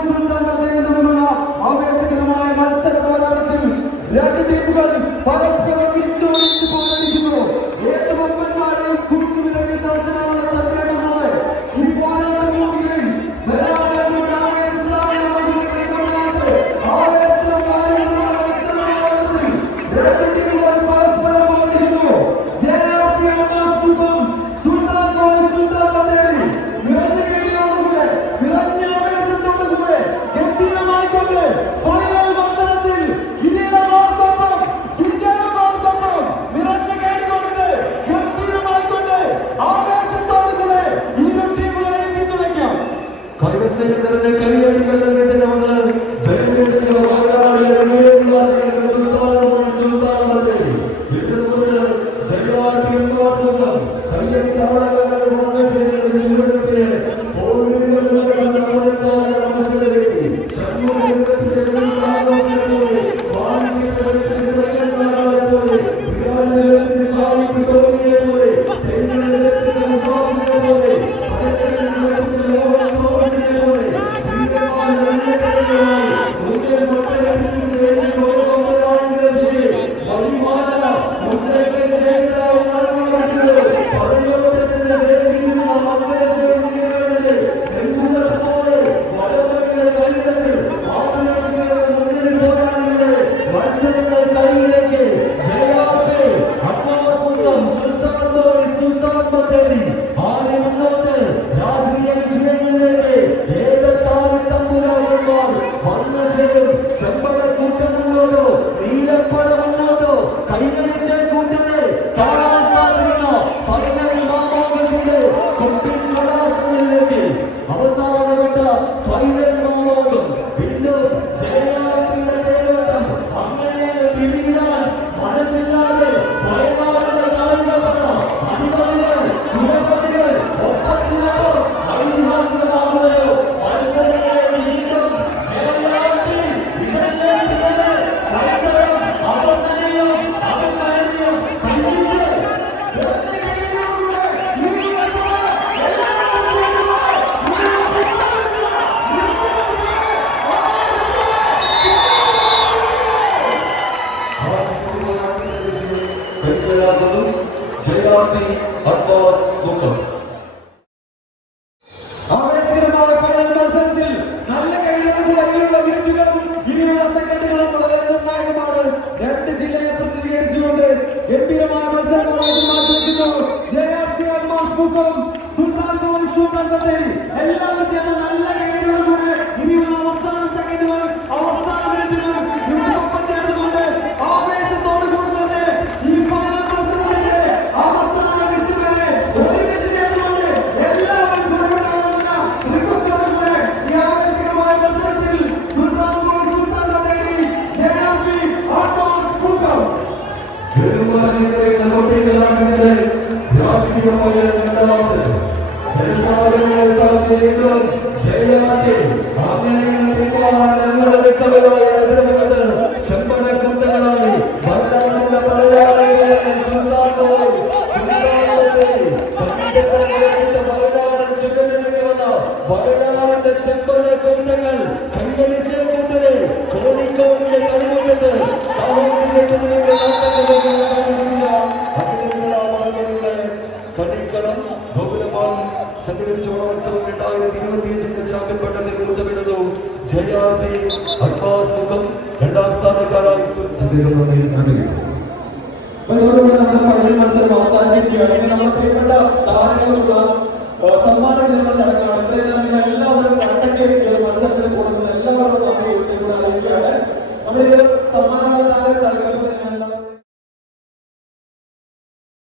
സുൽത്താൻ അദ്ദേഹം തമ്മിലുള്ള ആവേശകരമായ മത്സര പോരാട്ടത്തിൽ രണ്ട് ടീമുകൾ കൈവശം വെറുതെ കൈയടിക്കല്ലെങ്കിൽ തന്നെ വന്ന് വെറുതെ ഫൈനൽ പോർട്ടറി ഹർബോസ് ബുക്കും ആവേശകരമായ ഫൈനൽ മത്സരത്തിൽ നല്ല കൈകളോട് കൂടെ ഇനിയുള്ള മിനിറ്റുകളും ഇനിയുള്ള രണ്ട് ജില്ലയെ പ്രതിനിധീകരിച്ചുകൊണ്ട് ഗംഭീരമായ മത്സരമാണ് മാറ്റി വയ്ക്കുന്നു Jaya Sultan boy Sultan Bathery Jai Mata Jai Mata രണ്ടായിരത്തി ഇരുപത്തി അഞ്ചിന്റെ ചാമ്പ്യൻ പട്ടത്തിൽ മുതമിടുന്നു ജെ ആർ പി അബ്ബാസ് മുഖം രണ്ടാം സ്ഥാനക്കാരായി അദ്ദേഹം അതോടുകൂടി നമ്മുടെ ഫൈനൽ മത്സരം അവസാനിപ്പിക്കുകയാണ്. ഇനി നമ്മളെ പ്രിയപ്പെട്ട താരങ്ങൾക്കുള്ള സമ്മാനം തരുന്ന ചടങ്ങാണ്. ഇത്രയും നേരം